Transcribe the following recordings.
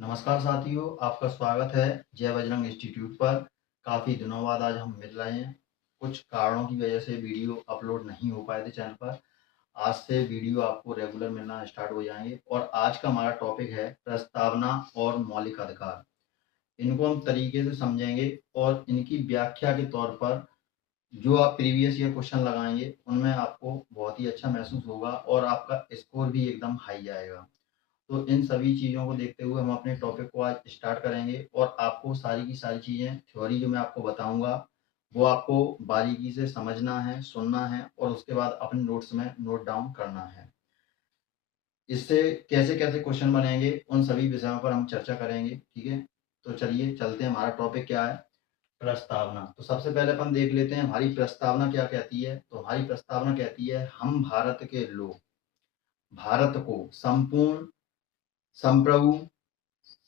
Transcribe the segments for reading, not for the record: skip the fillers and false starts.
नमस्कार साथियों, आपका स्वागत है जय बजरंग इंस्टीट्यूट पर। काफ़ी दिनों बाद आज हम मिल रहे हैं। कुछ कारणों की वजह से वीडियो अपलोड नहीं हो पाए थे चैनल पर। आज से वीडियो आपको रेगुलर मिलना स्टार्ट हो जाएंगे और आज का हमारा टॉपिक है प्रस्तावना और मौलिक अधिकार। इनको हम तरीके से समझेंगे और इनकी व्याख्या के तौर पर जो आप प्रीवियस ईयर क्वेश्चन लगाएंगे उनमें आपको बहुत ही अच्छा महसूस होगा और आपका स्कोर भी एकदम हाई जाएगा। तो इन सभी चीज़ों को देखते हुए हम अपने टॉपिक को आज स्टार्ट करेंगे और आपको सारी की सारी चीज़ें थ्योरी जो मैं आपको बताऊंगा वो आपको बारीकी से समझना है, सुनना है और उसके बाद अपने नोट्स में नोट डाउन करना है। इससे कैसे कैसे क्वेश्चन बनेंगे उन सभी विषयों पर हम चर्चा करेंगे। ठीक है, तो चलिए चलते हैं। हमारा टॉपिक क्या है? प्रस्तावना। तो सबसे पहले अपन देख लेते हैं हमारी प्रस्तावना क्या कहती है। तो हमारी प्रस्तावना कहती है, हम भारत के लोग भारत को संपूर्ण, संप्रभु,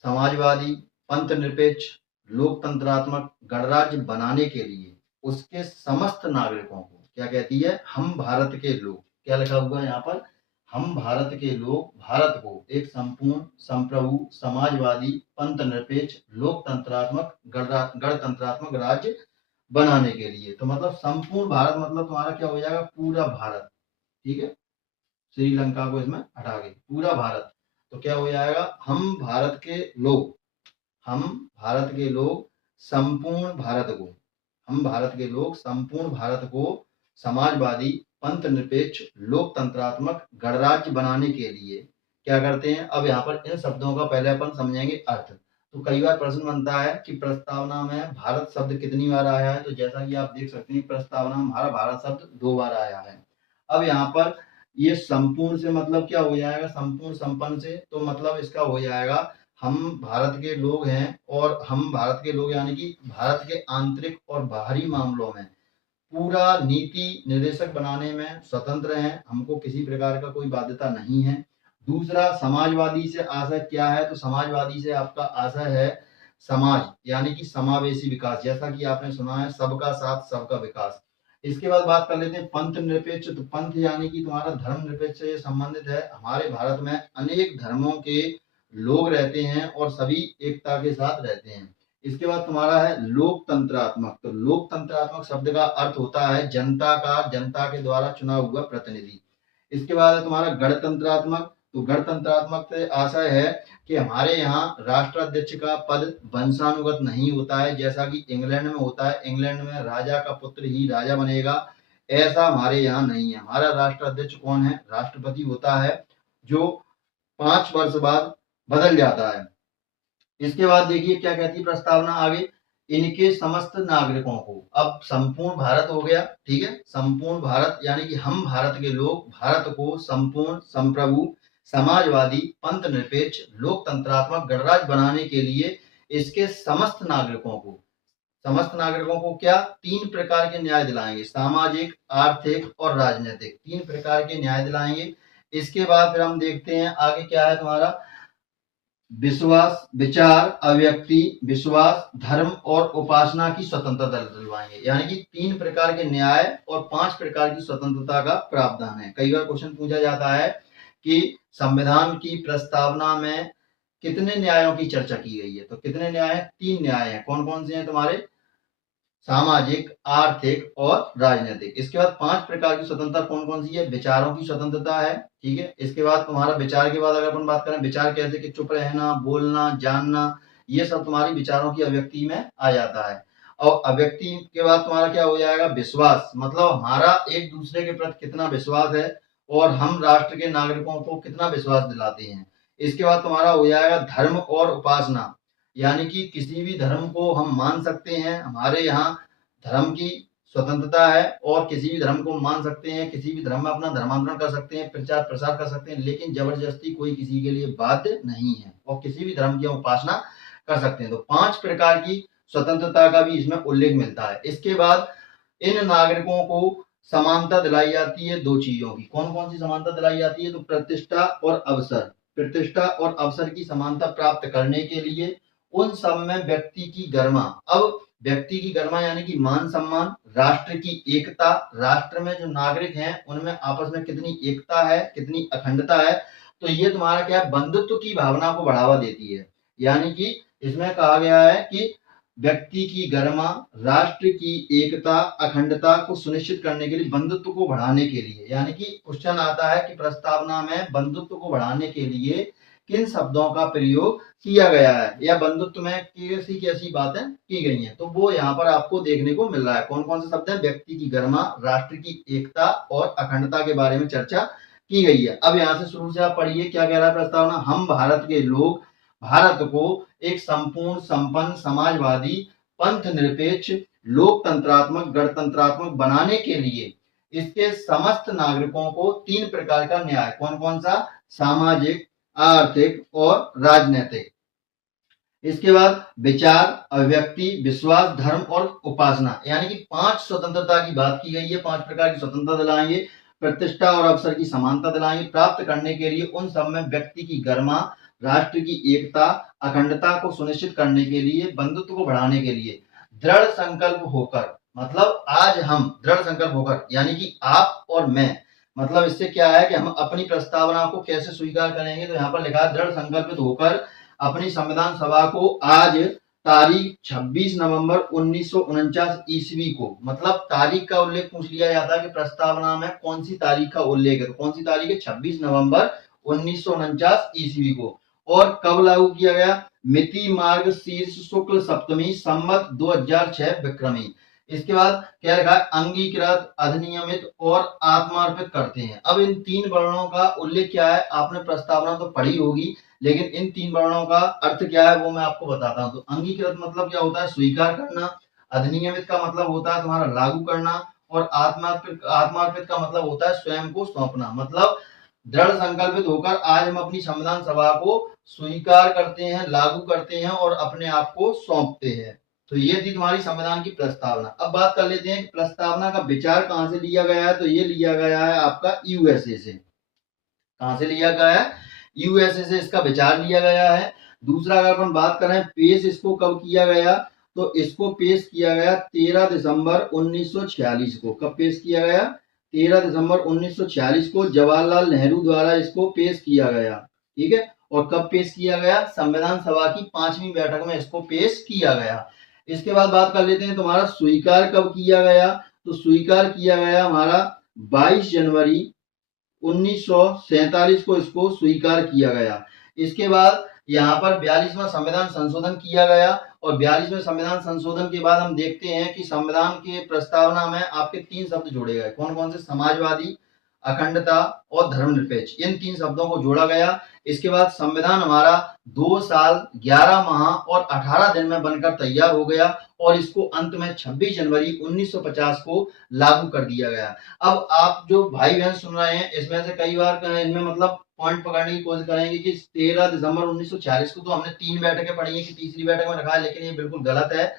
समाजवादी, पंथ निरपेक्ष, लोकतंत्रात्मक गणराज्य बनाने के लिए उसके समस्त नागरिकों को क्या कहती है? हम भारत के लोग। क्या लिखा हुआ है यहाँ पर? हम भारत के लोग भारत को एक संपूर्ण, संप्रभु, समाजवादी, पंथ निरपेक्ष, लोकतंत्रात्मक गणतंत्रात्मक राज्य बनाने के लिए। तो मतलब संपूर्ण भारत मतलब तुम्हारा क्या हो जाएगा? पूरा भारत। ठीक है, श्रीलंका को इसमें हटा के पूरा भारत। तो क्या हो जाएगा? हम भारत के लोग संपूर्ण भारत को हम भारत के लोग संपूर्ण भारत को समाजवादी, पंथ निरपेक्ष, लोकतंत्रात्मक गणराज्य बनाने के लिए क्या करते हैं? अब यहाँ पर इन शब्दों का पहले अपन समझेंगे अर्थ। तो कई बार प्रश्न बनता है कि प्रस्तावना में भारत शब्द कितनी बार आया है। तो जैसा कि आप देख सकते हैं, प्रस्तावना में हमारा भारत शब्द 2 बार आया है। अब यहाँ पर ये संपूर्ण से मतलब क्या हो जाएगा? संपूर्ण संपन्न से, तो मतलब इसका हो जाएगा हम भारत के लोग हैं और हम भारत के लोग यानी कि भारत के आंतरिक और बाहरी मामलों में पूरा नीति निर्देशक बनाने में स्वतंत्र हैं। हमको किसी प्रकार का कोई बाध्यता नहीं है। दूसरा, समाजवादी से आशय क्या है? तो समाजवादी से आपका आशय है समाज यानी कि समावेशी विकास। जैसा कि आपने सुना है, सबका साथ सबका विकास। इसके बाद बात कर लेते हैं पंथ निरपेक्ष। तो पंथ यानी कि तुम्हारा धर्म निरपेक्ष से संबंधित है। हमारे भारत में अनेक धर्मों के लोग रहते हैं और सभी एकता के साथ रहते हैं। इसके बाद तुम्हारा है लोकतंत्रात्मक। तो लोकतंत्रात्मक शब्द का अर्थ होता है जनता के द्वारा चुना हुआ प्रतिनिधि। इसके बाद है तुम्हारा गणतंत्रात्मक। तो गणतंत्रात्मक से आशय है कि हमारे यहाँ राष्ट्राध्यक्ष का पद वंशानुगत नहीं होता है, जैसा कि इंग्लैंड में होता है। इंग्लैंड में राजा का पुत्र ही राजा बनेगा, ऐसा हमारे यहाँ नहीं है। हमारा राष्ट्राध्यक्ष कौन है? राष्ट्रपति होता है, जो 5 वर्ष बाद बदल जाता है। इसके बाद देखिए क्या कहती है प्रस्तावना आगे, इनके समस्त नागरिकों को। अब संपूर्ण भारत हो गया, ठीक है, संपूर्ण भारत यानी कि हम भारत के लोग भारत को संपूर्ण, संप्रभु, समाजवादी, पंथ निरपेक्ष, लोकतंत्रात्मक गणराज्य बनाने के लिए इसके समस्त नागरिकों को क्या? 3 प्रकार के न्याय दिलाएंगे, सामाजिक, आर्थिक और राजनीतिक। 3 प्रकार के न्याय दिलाएंगे। इसके बाद फिर हम देखते हैं आगे क्या है तुम्हारा, विश्वास, विचार, अभिव्यक्ति, विश्वास, धर्म और उपासना की स्वतंत्रता दिलवाएंगे। यानी कि 3 प्रकार के न्याय और 5 प्रकार की स्वतंत्रता का प्रावधान है। कई बार क्वेश्चन पूछा जाता है कि संविधान की प्रस्तावना में कितने न्यायों की चर्चा की गई है। तो कितने न्याय हैं? 3 न्याय हैं। कौन कौन से हैं तुम्हारे? सामाजिक, आर्थिक और राजनीतिक। इसके बाद 5 प्रकार की स्वतंत्रता कौन कौन सी है? विचारों की स्वतंत्रता है, ठीक है। इसके बाद तुम्हारा विचार के बाद अगर अपन बात करें, विचार कैसे कि चुप रहना, बोलना, जानना, ये सब तुम्हारी विचारों की अभिव्यक्ति में आ जाता है। और अभिव्यक्ति के बाद तुम्हारा क्या हो जाएगा? विश्वास, मतलब हमारा एक दूसरे के प्रति कितना विश्वास है और हम राष्ट्र के नागरिकों को कितना विश्वास दिलाते हैं। इसके बाद तुम्हारा हो जाएगा धर्म और उपासना, यानी कि किसी भी धर्म को हम मान सकते हैं। हमारे यहाँ धर्म की स्वतंत्रता है और किसी भी धर्म को मान सकते हैं, किसी भी धर्म में अपना धर्मांतरण कर सकते हैं, प्रचार प्रसार कर सकते हैं, लेकिन जबरदस्ती कोई किसी के लिए बाध्य नहीं है और किसी भी धर्म की उपासना कर सकते हैं। तो 5 प्रकार की स्वतंत्रता का भी इसमें उल्लेख मिलता है। इसके बाद इन नागरिकों को समानता दिलाई जाती है 2 चीजों की। कौन कौन सी समानता दिलाई जाती है? तो प्रतिष्ठा और अवसर। प्रतिष्ठा और अवसर की समानता प्राप्त करने के लिए उन सब में व्यक्ति की गरिमा। अब व्यक्ति की गरिमा यानी कि मान सम्मान, राष्ट्र की एकता, राष्ट्र में जो नागरिक हैं उनमें आपस में कितनी एकता है, कितनी अखंडता है। तो ये तुम्हारा क्या है? बंधुत्व की भावना को बढ़ावा देती है। यानी कि इसमें कहा गया है कि व्यक्ति की गरिमा, राष्ट्र की एकता, अखंडता को सुनिश्चित करने के लिए, बंधुत्व को बढ़ाने के लिए, यानी कि क्वेश्चन आता है कि प्रस्तावना में बंधुत्व को बढ़ाने के लिए किन शब्दों का प्रयोग किया गया है या बंधुत्व में कैसी कैसी बातें की गई हैं, तो वो यहाँ पर आपको देखने को मिल रहा है। कौन कौन से शब्द हैं? व्यक्ति की गरिमा, राष्ट्र की एकता और अखंडता के बारे में चर्चा की गई है। अब यहाँ से शुरू से आप पढ़िए क्या कह रहा है प्रस्तावना। हम भारत के लोग भारत को एक संपूर्ण, संपन्न, समाजवादी, पंथ निरपेक्ष, लोकतंत्रात्मक, गणतंत्रात्मक बनाने के लिए इसके समस्त नागरिकों को 3 प्रकार का न्याय, कौन कौन सा? सामाजिक, आर्थिक और राजनीतिक। इसके बाद विचार, अभिव्यक्ति, विश्वास, धर्म और उपासना, यानी कि 5 स्वतंत्रता की बात की गई है। 5 प्रकार की स्वतंत्रता दिलाएंगे, प्रतिष्ठा और अवसर की समानता दिलाएंगे। प्राप्त करने के लिए उन सब में व्यक्ति की गरिमा, राष्ट्र की एकता, अखंडता को सुनिश्चित करने के लिए, बंधुत्व को बढ़ाने के लिए दृढ़ संकल्प होकर, मतलब आज हम दृढ़ संकल्प होकर, यानी कि आप और मैं, मतलब इससे क्या है कि हम अपनी प्रस्तावना को कैसे स्वीकार करेंगे, तो यहाँ पर लिखा है दृढ़ संकल्पित होकर अपनी संविधान सभा को आज तारीख 26 नवंबर 1949 ईस्वी को, मतलब तारीख का उल्लेख पूछ लिया जाता है कि प्रस्तावना में कौन सी तारीख का उल्लेख है, तो कौन सी तारीख है? 26 नवंबर 1949 ईस्वी को। और कब लागू किया गया? मिति मार्ग शीर्ष शुक्ल सप्तमी संवत 2006 विक्रमी। इसके बाद क्या लिखा है? अंगीकृत, अधिनियमित और आत्मार्पित करते हैं। अब इन 3 वर्णों का उल्लेख क्या है? आपने प्रस्तावना तो पढ़ी होगी, लेकिन इन 3 वर्णों का अर्थ क्या है वो मैं आपको बताता हूं। तो अंगीकृत मतलब क्या होता है? स्वीकार करना। अधिनियमित का मतलब होता है तुम्हारा लागू करना। और आत्मार्पित का मतलब होता है स्वयं को सौंपना। मतलब दृढ़ संकल्पित होकर आज हम अपनी संविधान सभा को स्वीकार करते हैं, लागू करते हैं और अपने आप को सौंपते हैं। तो ये थी तुम्हारी संविधान की प्रस्तावना। अब बात कर लेते हैं कि प्रस्तावना का विचार कहां से लिया गया है। तो ये लिया गया है आपका यूएसए से। कहां से लिया गया है? यूएसए से इसका विचार लिया गया है। दूसरा अगर अपन बात करें पेश इसको कब किया गया, तो इसको पेश किया गया 13 दिसंबर 1946 को। कब पेश किया गया? 13 दिसंबर 1946 को जवाहरलाल नेहरू द्वारा इसको पेश किया गया। ठीक है। और कब पेश किया गया? संविधान सभा की 5वीं बैठक में इसको पेश किया गया। इसके बाद बात कर लेते हैं तुम्हारा स्वीकार कब किया गया। तो स्वीकार किया गया हमारा 22 जनवरी 1947 को इसको स्वीकार किया गया। इसके बाद यहाँ पर 42वां संविधान संशोधन किया गया। और 42वें संविधान संशोधन के बाद हम देखते हैं कि संविधान के प्रस्तावना में आपके 3 शब्द जोड़े गए। कौन कौन से? समाजवादी, अखंडता और धर्मनिरपेक्ष। इन 3 शब्दों को जोड़ा गया। इसके बाद संविधान हमारा 2 साल 11 माह और 18 दिन में बनकर तैयार हो गया और इसको अंत में 26 जनवरी 1950 को लागू कर दिया गया। अब आप जो भाई बहन सुन रहे हैं इसमें से कई बार इनमें मतलब पॉइंट पकड़ने की कोशिश करेंगे कि 13 दिसंबर 1946 को तो हमने 3 बैठकें पढ़ी है कि तीसरी बैठक में रखा है, लेकिन ये बिल्कुल गलत है।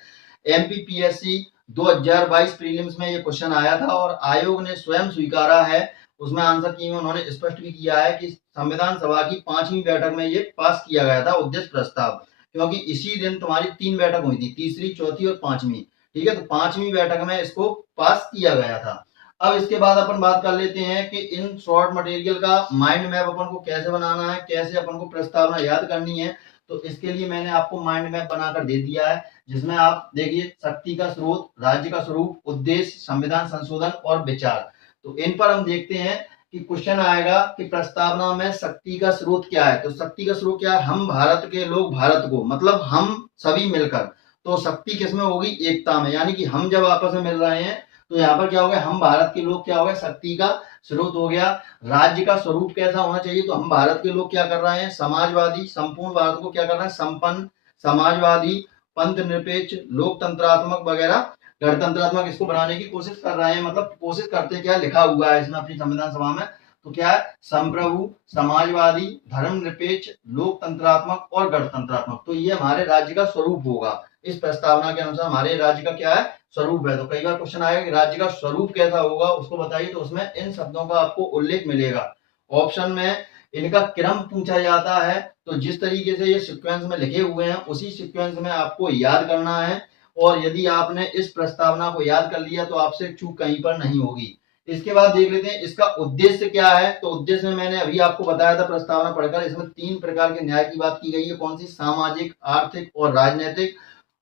एमपीपीएससी 2022 प्रीलिम्स में ये क्वेश्चन आया था और आयोग ने स्वयं स्वीकारा है, उसमें आंसर की में उन्होंने स्पष्ट भी किया है कि संविधान सभा की 5वीं बैठक में ये पास किया गया था उद्देश्य प्रस्ताव, क्योंकि इसी दिन तुम्हारी 3 बैठक हुई थी, तीसरी, चौथी और 5वीं। ठीक है। तो 5वीं बैठक में इसको पास किया गया था। अब इसके बाद अपन बात कर लेते हैं कि इन शॉर्ट मटेरियल का माइंड मैप अपन को कैसे बनाना है, कैसे अपन को प्रस्तावना याद करनी है। तो इसके लिए मैंने आपको माइंड मैप बनाकर दे दिया है, जिसमें आप देखिए शक्ति का स्रोत, राज्य का स्वरूप, उद्देश्य, संविधान संशोधन और विचार। तो इन पर हम देखते हैं कि क्वेश्चन आएगा कि प्रस्तावना में शक्ति का स्रोत क्या है। तो शक्ति का स्रोत क्या है? हम भारत के लोग भारत को, मतलब हम सभी मिलकर। तो शक्ति किसमें होगी? एकता में, यानी कि हम जब आपस में मिल रहे हैं तो यहाँ पर क्या हो गया? हम भारत के लोग क्या हो गया? शक्ति का स्रोत हो गया। राज्य का स्वरूप कैसा होना चाहिए? तो हम भारत के लोग क्या कर रहे हैं? समाजवादी, संपूर्ण भारत को क्या कर रहे हैं? संपन्न, समाजवादी, पंथ निरपेक्ष, लोकतंत्रात्मक वगैरह गणतंत्रात्मक इसको बनाने की कोशिश कर रहे हैं। मतलब कोशिश करते क्या, लिखा हुआ है इसमें अपनी संविधान सभा में। तो क्या है? संप्रभु, समाजवादी, धर्मनिरपेक्ष, लोकतंत्रात्मक और गणतंत्रात्मक। तो ये हमारे राज्य का स्वरूप होगा। इस प्रस्तावना के अनुसार हमारे राज्य का क्या है? स्वरूप है। तो कई बार क्वेश्चन आएगा कि राज्य का स्वरूप कैसा होगा, उसको बताइए। तो उसमें इन शब्दों का आपको उल्लेख मिलेगा। ऑप्शन में इनका क्रम पूछा जाता है, तो जिस तरीके से ये सीक्वेंस में लिखे हुए हैं उसी सीक्वेंस में आपको याद करना है। और यदि आपने इस प्रस्तावना को याद कर लिया तो आपसे चूक कहीं पर नहीं होगी। इसके बाद देख लेते हैं इसका उद्देश्य क्या है। तो उद्देश्य में मैंने अभी आपको बताया था प्रस्तावना पढ़कर, इसमें 3 प्रकार के न्याय की बात की गई है। कौन सी? सामाजिक, आर्थिक और राजनीतिक।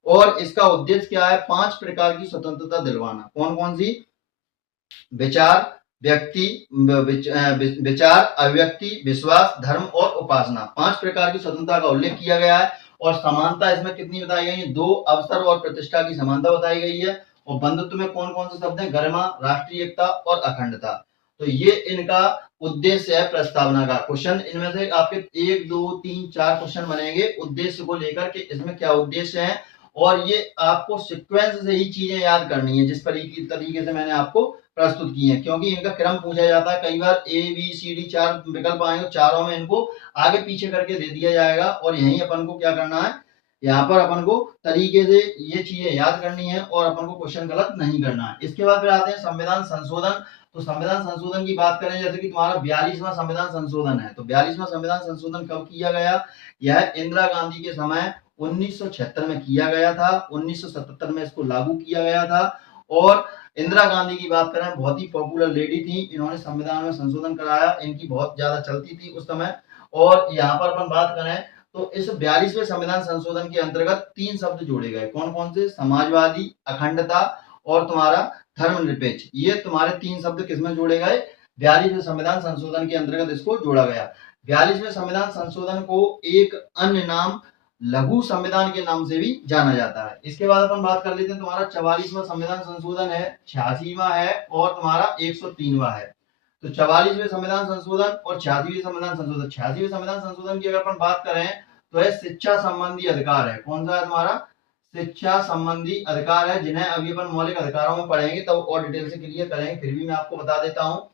और इसका उद्देश्य क्या है? 5 प्रकार की स्वतंत्रता दिलवाना। कौन कौन सी? विचार, व्यक्ति, विचार, अभिव्यक्ति, विश्वास, धर्म और उपासना। 5 प्रकार की स्वतंत्रता का उल्लेख किया गया है। और समानता इसमें कितनी बताई गई है? 2 अवसर और प्रतिष्ठा की समानता बताई गई है। और बंधुत्व में कौन कौन से शब्द हैं? गरिमा, राष्ट्रीय एकता और अखंडता। तो ये इनका उद्देश्य है प्रस्तावना का। क्वेश्चन इनमें से आपके 1 2 3 4 क्वेश्चन बनेंगे उद्देश्य को लेकर के, इसमें क्या उद्देश्य है। और ये आपको सीक्वेंस से ही चीजें याद करनी है जिस तरीके से मैंने आपको प्रस्तुत की है, क्योंकि इनका क्रम पूछा जाता है। कई बार ए बी सी डी 4 विकल्प आएंगे, चारों में इनको आगे पीछे करके दे दिया जाएगा। और यही अपन को क्या करना है, यहाँ पर अपन को तरीके से ये चीजें याद करनी है और अपन को क्वेश्चन गलत नहीं करना है। इसके बाद फिर आते हैं संविधान संशोधन। तो संविधान संशोधन की बात करें, जैसे कि तुम्हारा 42वां संविधान संशोधन है। तो 42वां संविधान संशोधन कब किया गया? यह इंदिरा गांधी के समय 1976 में किया गया था। 1977 में इसको लागू किया गया था। और इंदिरा गांधी की बात करें, बहुत ही पॉपुलर लेडी थी, इन्होंने संविधान में संशोधन कराया, इनकी बहुत ज्यादा चलती थी उस समय। और यहाँ पर अपन बात करें तो इस 42वें संविधान संशोधन के अंतर्गत 3 शब्द जोड़े गए। कौन कौन से? समाजवादी, अखंडता और तुम्हारा धर्मनिरपेक्ष। ये तुम्हारे 3 शब्द किसमें जोड़े गए? 42वें संविधान संशोधन के अंतर्गत इसको जोड़ा गया। 42वें संविधान संशोधन को एक अन्य नाम लघु संविधान के नाम से भी जाना जाता है। इसके बाद अपन बात कर लेते हैं तुम्हारा 44वां संविधान संशोधन है, 86वां है और तुम्हारा 103वां है। तो 44वें संविधान संशोधन और 86वें संविधान संशोधन। 86वें संविधान संशोधन की अगर अपन बात करें तो है शिक्षा संबंधी अधिकार है। कौन सा है तुम्हारा? शिक्षा संबंधी अधिकार है, जिन्हें अभी अपन मौलिक अधिकारों में पढ़ेंगे तब और डिटेल से क्लियर करेंगे, फिर भी मैं आपको बता देता हूँ।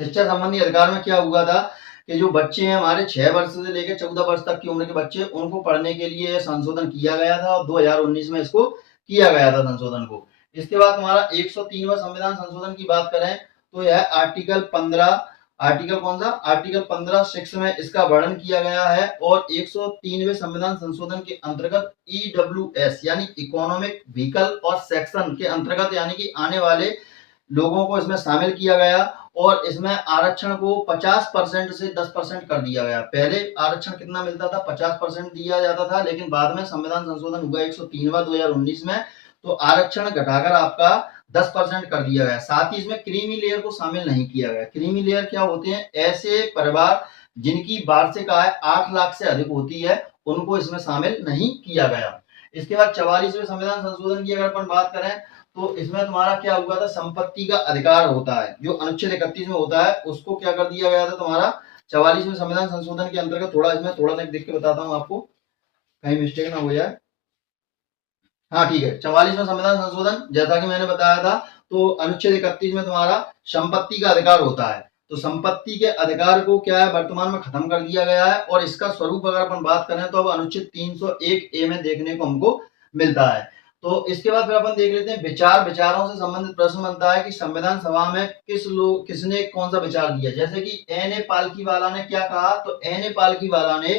शिक्षा संबंधी अधिकार में क्या हुआ था कि जो बच्चे हैं हमारे 6 वर्ष से लेकर 14 वर्ष तक की उम्र के बच्चे, उनको पढ़ने के लिए संशोधन किया गया था और 2019 में इसको किया गया था संशोधन को। इसके बाद हमारा 103वां संविधान संशोधन की बात करें तो यह आर्टिकल 15, आर्टिकल कौन सा? आर्टिकल 15(6) में इसका वर्णन किया गया है। और 103वें संविधान संशोधन के अंतर्गत EWS यानी इकोनॉमिक व्हीकल और सेक्शन के अंतर्गत यानी कि आने वाले लोगों को इसमें शामिल किया गया। और इसमें आरक्षण को 50% से 10% कर दिया गया। पहले आरक्षण कितना मिलता था? 50% दिया जाता था, लेकिन बाद में संविधान संशोधन हुआ 103वां 2019 में, तो आरक्षण घटाकर आपका 10% कर दिया गया। साथ ही इसमें क्रीमी लेयर को शामिल नहीं किया गया। क्रीमी लेयर क्या होते हैं? ऐसे परिवार जिनकी वार्षिक आय 8 लाख से अधिक होती है, उनको इसमें शामिल नहीं किया गया। इसके बाद 44वें संविधान संशोधन की अगर अपन बात करें तो इसमें तुम्हारा क्या हुआ था? संपत्ति का अधिकार होता है, जो अनुच्छेद 31 में होता है, उसको क्या कर दिया गया था तुम्हारा 44वें संविधान संशोधन के अंतर्गत। इसमें थोड़ा सा देख के बताता हूँ आपको, कहीं मिस्टेक ना हो जाए। हाँ ठीक है, 44वां संविधान संशोधन जैसा कि मैंने बताया था, तो अनुच्छेद 31 में तुम्हारा संपत्ति का अधिकार होता है। तो संपत्ति के अधिकार को क्या है, वर्तमान में खत्म कर दिया गया है। और इसका स्वरूप अगर अपन बात करें तो अब अनुच्छेद 301A में देखने को हमको मिलता है। तो इसके बाद फिर अपन देख लेते हैं विचारों से संबंधित प्रश्न बनता है कि संविधान सभा में किसने कौन सा विचार दिया। जैसे कि N.A. पालकीवाला ने क्या कहा? तो N.A. पालकीवाला ने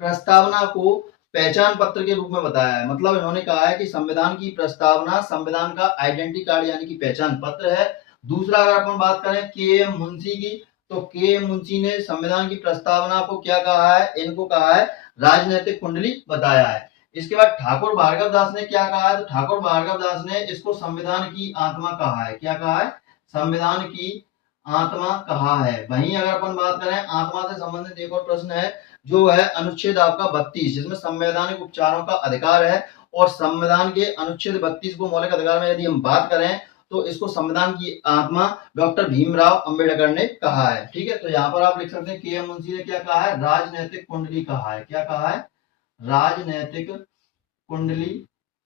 प्रस्तावना को पहचान पत्र के रूप में बताया है। मतलब इन्होंने कहा है कि संविधान की प्रस्तावना संविधान का आइडेंटिटी कार्ड यानी कि पहचान पत्र है। दूसरा अगर अपन बात करें K.M. मुंशी की, तो K.M. मुंशी ने संविधान की प्रस्तावना को क्या कहा है? इनको कहा है राजनीतिक कुंडली बताया है। इसके बाद ठाकुर भार्गव दास ने क्या कहा है? तो ठाकुर भार्गव दास ने इसको संविधान की आत्मा कहा है। क्या कहा है? संविधान की आत्मा कहा है। वहीं अगर अपन बात करें आत्मा से संबंधित एक और प्रश्न है, जो है अनुच्छेद आपका 32, जिसमें संवैधानिक उपचारों का अधिकार है। और संविधान के अनुच्छेद 32 को मौलिक अधिकार में यदि हम बात करें तो इसको संविधान की आत्मा डॉक्टर भीमराव अंबेडकर ने कहा है। ठीक है, तो यहाँ पर आप लिख सकते हैं K.M. मुंशी ने क्या कहा है? राजनैतिक कुंडली कहा है। क्या कहा है? राजनैतिक कुंडली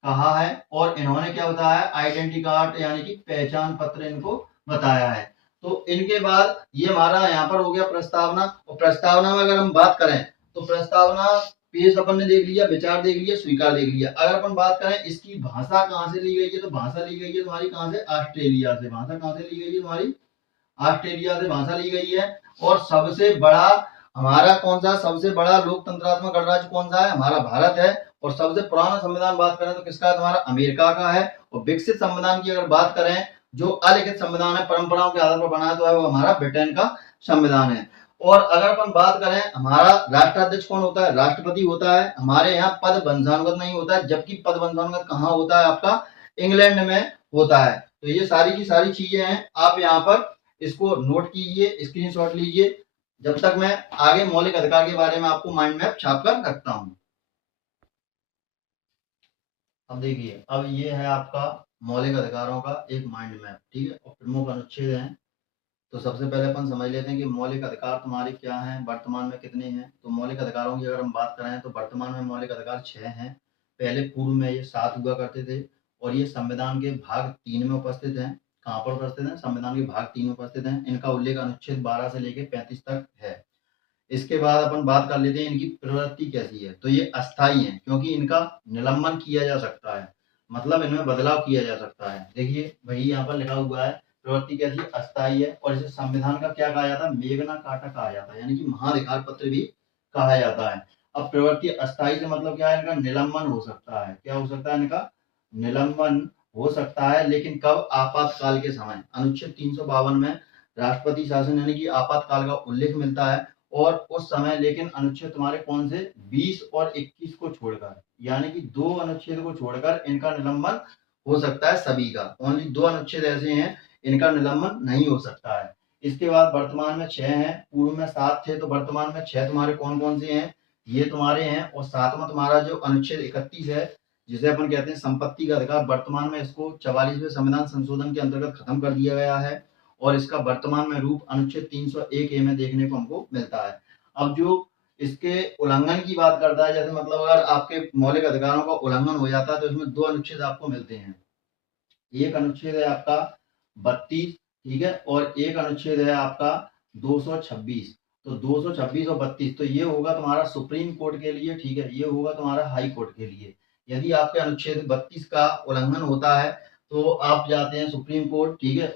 कहा है। और इन्होंने क्या बताया? आइडेंटिटी कार्ड यानी कि पहचान पत्र इनको बताया है। तो इनके बाद ये हमारा यहाँ पर हो गया प्रस्तावना। और प्रस्तावना में अगर हम बात करें तो प्रस्तावना पेश अपन ने देख लिया, विचार देख लिया, स्वीकार देख लिया। अगर अपन बात करें इसकी भाषा कहाँ से ली गई है, तो भाषा ली गई है तुम्हारी कहाँ से? ऑस्ट्रेलिया से। भाषा कहाँ से ली गई है तुम्हारी? ऑस्ट्रेलिया से भाषा ली गई है। और सबसे बड़ा हमारा कौन सा? सबसे बड़ा लोकतंत्रात्मक गणराज्य कौन सा है? हमारा भारत है। और सबसे पुराना संविधान बात करें तो किसका है? तुम्हारा अमेरिका का है। और विकसित संविधान की अगर बात करें जो अलिखित संविधान है, परंपराओं के आधार पर बना है, तो है वो हमारा ब्रिटेन का संविधान है। और अगर अपन बात करें, हमारा राष्ट्राध्यक्ष कौन होता है? राष्ट्रपति होता है। हमारे यहाँ पद वंशानुगत नहीं होता है, जबकि पद वंशानुगत कहाँ होता है? आपका इंग्लैंड में होता है। तो ये सारी की सारी चीजें हैं, आप यहाँ पर इसको नोट कीजिए, स्क्रीनशॉट लीजिए, जब तक मैं आगे मौलिक अधिकार के बारे में आपको माइंड मैप छाप कर रखता हूं। अब देखिए, अब ये है आपका मौलिक अधिकारों का एक माइंड मैप, ठीक है, और प्रमुख अनुच्छेद हैं। तो सबसे पहले अपन समझ लेते हैं कि मौलिक अधिकार तुम्हारे क्या हैं, वर्तमान में कितने हैं। तो मौलिक अधिकारों की अगर हम बात करें तो वर्तमान में मौलिक अधिकार 6 हैं। पहले पूर्व में ये 7 हुआ करते थे, और ये संविधान के भाग 3 में उपस्थित हैं। कहाँ पर उपस्थित हैं? संविधान के भाग 3 में उपस्थित हैं। इनका उल्लेख अनुच्छेद 12 से लेकर 35 तक है। इसके बाद अपन बात कर लेते हैं इनकी प्रवृत्ति कैसी है। तो ये अस्थाई है, क्योंकि इनका निलंबन किया जा सकता है, मतलब इनमें बदलाव किया जा सकता है। देखिए वही यहाँ पर लिखा हुआ है, प्रवृत्ति कैसी? अस्थाई है। और इसे संविधान का क्या कहा जाता है? मेगना कार्टा कहा जाता है, यानी कि महाधिकार पत्र भी कहा जाता है। अब प्रवृत्ति अस्थाई से मतलब क्या है? इनका निलंबन हो सकता है। क्या हो सकता है? इनका निलंबन हो सकता है, लेकिन कब? आपातकाल के समय। अनुच्छेद 352 में राष्ट्रपति शासन यानी कि आपातकाल का उल्लेख मिलता है। और उस समय लेकिन अनुच्छेद तुम्हारे कौन से? 20 और 21 को छोड़कर, यानी कि 2 अनुच्छेद को छोड़कर इनका निलंबन हो सकता है सभी का। ओनली 2 अनुच्छेद ऐसे हैं इनका निलंबन नहीं हो सकता है। इसके बाद वर्तमान में 6 हैं, पूर्व में 7 थे, तो वर्तमान में 6 तुम्हारे कौन कौन से हैं? ये तुम्हारे हैं। और 7वां तुम्हारा जो अनुच्छेद 31 है, जिसे अपन कहते हैं संपत्ति का अधिकार, वर्तमान में इसको 44वें संविधान संशोधन के अंतर्गत खत्म कर दिया गया है, और इसका वर्तमान में रूप अनुच्छेद 301 ए में देखने को हमको मिलता है। अब जो इसके उल्लंघन की बात करता है, जैसे मतलब अगर आपके मौलिक अधिकारों का उल्लंघन हो जाता है तो इसमें 2 अनुच्छेद आपको मिलते हैं। एक अनुच्छेद है आपका 32, ठीक है, और एक अनुच्छेद है आपका 226। तो 226 और 32, तो ये होगा तुम्हारा सुप्रीम कोर्ट के लिए, ठीक है, ये होगा तुम्हारा हाई कोर्ट के लिए। यदि आपके अनुच्छेद 32 का उल्लंघन होता है तो आप जाते हैं सुप्रीम कोर्ट, ठीक है,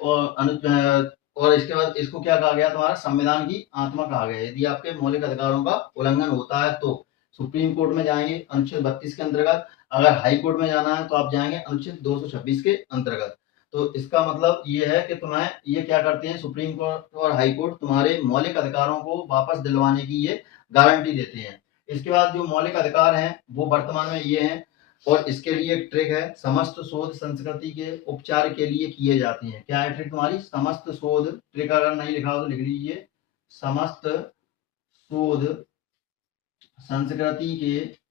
और इसके बाद इसको क्या कहा गया? तुम्हारा संविधान की आत्मा कहा गया। यदि आपके मौलिक अधिकारों का उल्लंघन होता है तो सुप्रीम कोर्ट में जाएंगे अनुच्छेद 32 के अंतर्गत। अगर हाई कोर्ट में जाना है तो आप जाएंगे अनुच्छेद 226 के अंतर्गत। तो इसका मतलब ये है कि तुम्हें ये क्या करते हैं, सुप्रीम कोर्ट और हाई कोर्ट तुम्हारे मौलिक अधिकारों को वापस दिलवाने की ये गारंटी देते हैं। इसके बाद जो मौलिक अधिकार हैं वो वर्तमान में ये हैं, और इसके लिए एक ट्रिक है, समस्त शोध संस्कृति के उपचार के लिए किए जाते हैं। क्या है ट्रिक तुम्हारी? समस्त शोध, ट्रिक अगर नहीं लिखा हो तो लिख लीजिए, समस्त शोध संस्कृति के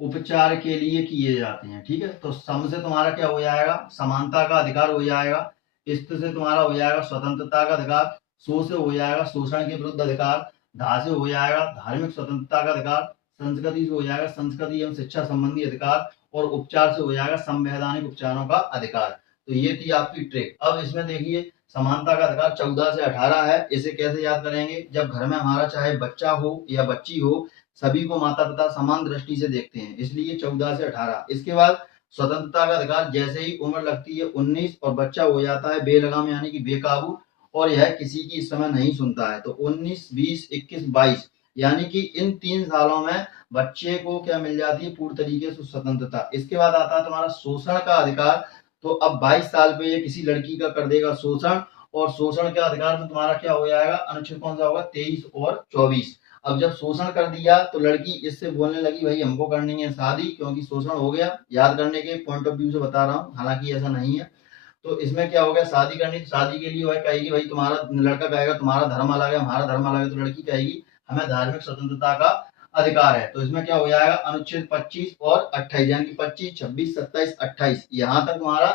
उपचार के लिए किए जाते हैं, ठीक है। तो सम से तुम्हारा क्या हो जाएगा? समानता का अधिकार हो जाएगा। इस्त से तुम्हारा हो जाएगा स्वतंत्रता का अधिकार। सो से हो जाएगा शोषण के विरुद्ध अधिकार। धा से हो जाएगा धार्मिक स्वतंत्रता का अधिकार। संस्कृति से हो जाएगा संस्कृति एवं शिक्षा संबंधी अधिकार। और उपचार से हो जाएगा संवैधानिक उपचारों का अधिकार। तो ये थी आपकी ट्रिक। अब इसमें देखिए, समानता का अधिकार 14 से 18 है। इसे कैसे याद करेंगे? जब घर में हमारा चाहे बच्चा हो या बच्ची हो, सभी को माता पिता समान दृष्टि से देखते हैं, इसलिए 14 से 18। इसके बाद स्वतंत्रता का अधिकार, जैसे ही उम्र लगती है 19 और बच्चा हो जाता है बेलगाम यानी कि बेकाबू, और यह किसी की इस समय नहीं सुनता है, तो 19, 20, 21, 22 यानी कि इन 3 सालों में बच्चे को क्या मिल जाती है? पूर्ण तरीके से स्वतंत्रता। इसके बाद आता है तुम्हारा शोषण का अधिकार। तो अब 22 साल पे ये किसी लड़की का कर देगा शोषण, और शोषण के अधिकार में तुम्हारा क्या हो जाएगा? अनुच्छेद कौन सा होगा? 23 और 24। अब जब शोषण कर दिया तो लड़की इससे बोलने लगी भाई हमको करनी है शादी, क्योंकि शोषण हो गया। याद करने के पॉइंट ऑफ व्यू से बता रहा हूँ, हालांकि ऐसा नहीं है। तो इसमें क्या हो गया? शादी करनी, शादी के लिए वह कहेगी भाई तुम्हारा, लड़का कहेगा तुम्हारा धर्म अलग है हमारा धर्म अलग है, तो लड़की कहेगी हमें धार्मिक स्वतंत्रता का अधिकार है। तो इसमें क्या हो जाएगा? अनुच्छेद 25 और 28, यानी कि 25, 26, 27, 28, यहाँ तक तुम्हारा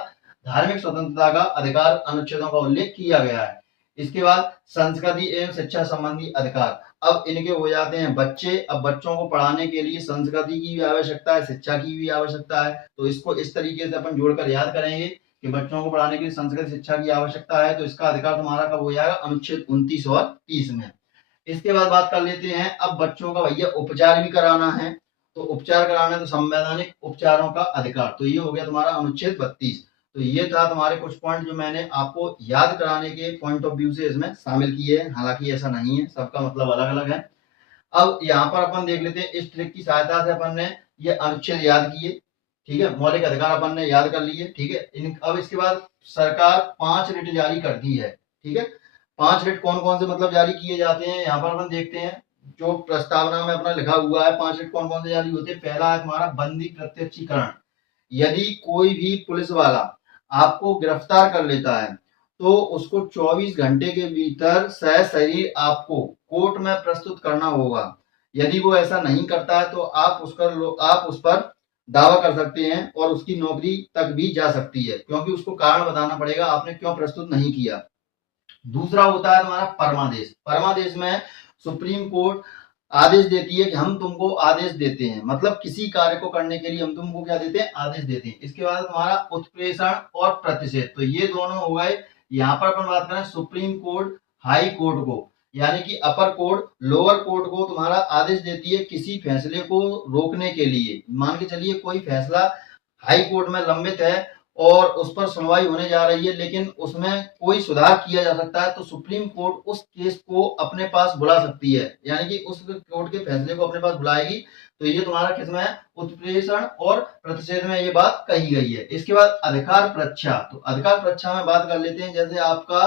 धार्मिक स्वतंत्रता का अधिकार अनुच्छेदों का उल्लेख किया गया है। इसके बाद संस्कृति एवं शिक्षा संबंधी अधिकार, अब इनके हो जाते हैं बच्चे। अब बच्चों को पढ़ाने के लिए संस्कृति की भी आवश्यकता है, शिक्षा की भी आवश्यकता है। तो इसको इस तरीके से अपन जोड़कर याद करेंगे कि बच्चों को पढ़ाने के लिए संस्कृत शिक्षा की आवश्यकता है। तो इसका अधिकार तुम्हारा कब हो जाएगा? अनुच्छेद 29 और 30 में। इसके बाद बात कर लेते हैं, अब बच्चों का भैया उपचार भी कराना है, तो उपचार कराना है तो संवैधानिक उपचारों का अधिकार, तो ये हो गया तुम्हारा अनुच्छेद 32। तो ये था तुम्हारे कुछ पॉइंट जो मैंने आपको याद कराने के पॉइंट ऑफ व्यू से इसमें शामिल किए हैं, हालांकि ऐसा नहीं है, सबका मतलब अलग अलग है। अब यहाँ पर अपन देख लेते हैं, इस ट्रिक की सहायता से अपन ने ये अनुच्छेद याद किए, ठीक है, मौलिक अधिकार अपन ने याद कर लिए। ठीक है, अब इसके बाद सरकार 5 रिट जारी करती है। ठीक है, 5 रिट कौन कौन से मतलब जारी किए जाते हैं, यहाँ पर अपन देखते हैं। जो प्रस्तावना में अपना लिखा हुआ है 5 रिट कौन कौन से जारी होते हैं। पहला है तुम्हारा बंदी प्रत्यक्षीकरण। यदि कोई भी पुलिस वाला आपको गिरफ्तार कर लेता है तो उसको 24 घंटे के भीतर सशरीर आपको कोर्ट में प्रस्तुत करना होगा। यदि वो ऐसा नहीं करता है तो आप उस पर दावा कर सकते हैं और उसकी नौकरी तक भी जा सकती है, क्योंकि उसको कारण बताना पड़ेगा आपने क्यों प्रस्तुत नहीं किया। दूसरा होता है तुम्हारा परमादेश। परमादेश में सुप्रीम कोर्ट आदेश देती है कि हम तुमको आदेश देते हैं, मतलब किसी कार्य को करने के लिए हम तुमको क्या देते हैं, आदेश देते हैं। इसके बाद तुम्हारा उत्प्रेषण और प्रतिषेध, तो ये दोनों हो गए। यहाँ पर अपन बात करें सुप्रीम कोर्ट हाई कोर्ट को, यानी कि अपर कोर्ट लोअर कोर्ट को तुम्हारा आदेश देती है किसी फैसले को रोकने के लिए। मान के चलिए कोई फैसला हाई कोर्ट में लंबित है और उस पर सुनवाई होने जा रही है, लेकिन उसमें कोई सुधार किया जा सकता है, तो सुप्रीम कोर्ट उस केस को अपने पास बुला सकती है, यानी कि उस कोर्ट के फैसले को अपने पास बुलाएगी। तो ये तुम्हारा किसमें है, उत्प्रेषण और प्रतिषेध में ये बात कही गई है। इसके बाद अधिकार परीक्षा, तो अधिकार परीक्षा में बात कर लेते हैं। जैसे आपका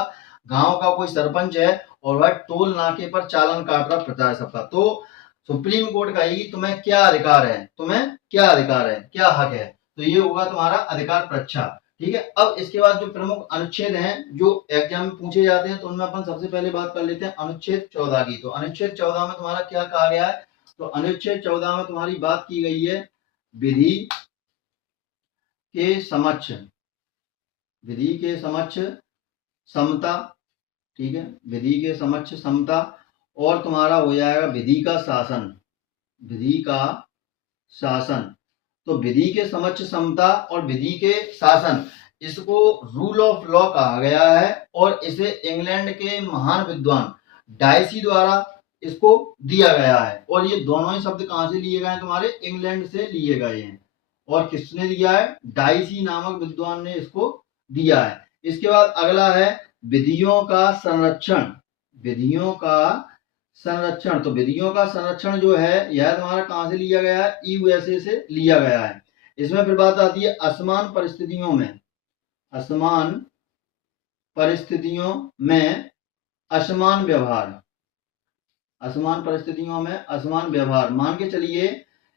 गांव का कोई सरपंच है और वह टोल नाके पर चालान काट रहा 50 का, तो सुप्रीम कोर्ट कहेगी तुम्हें क्या अधिकार है, तुम्हें क्या अधिकार है, क्या हक है, तो ये होगा तुम्हारा अधिकार परीक्षा। ठीक है, अब इसके बाद जो प्रमुख अनुच्छेद हैं जो एग्जाम में पूछे जाते हैं, तो उनमें अपन सबसे पहले बात कर लेते हैं अनुच्छेद 14 की। तो अनुच्छेद 14 में तुम्हारा क्या कहा गया है, तो अनुच्छेद 14 में तुम्हारी बात की गई है विधि के समक्ष, विधि के समक्ष समता। ठीक है, विधि के समक्ष समता, और तुम्हारा हो जाएगा विधि का शासन, विधि का शासन। तो विधि के समक्ष समता और विधि के शासन, इसको रूल ऑफ लॉ कहा गया है और इसे इंग्लैंड के महान विद्वान डाइसी द्वारा इसको दिया गया है। और ये दोनों ही शब्द कहां से लिए गए हैं, तुम्हारे इंग्लैंड से लिए गए हैं। और किसने दिया है, डाइसी नामक विद्वान ने इसको दिया है। इसके बाद अगला है विधियों का संरक्षण, विधियों का संरक्षण। तो विधियों का संरक्षण जो है यह तुम्हारा कहां से लिया गया है, यूएसए से लिया गया है। इसमें फिर बात आती है असमान परिस्थितियों में, असमान परिस्थितियों में असमान व्यवहार, असमान परिस्थितियों में असमान व्यवहार। मान के चलिए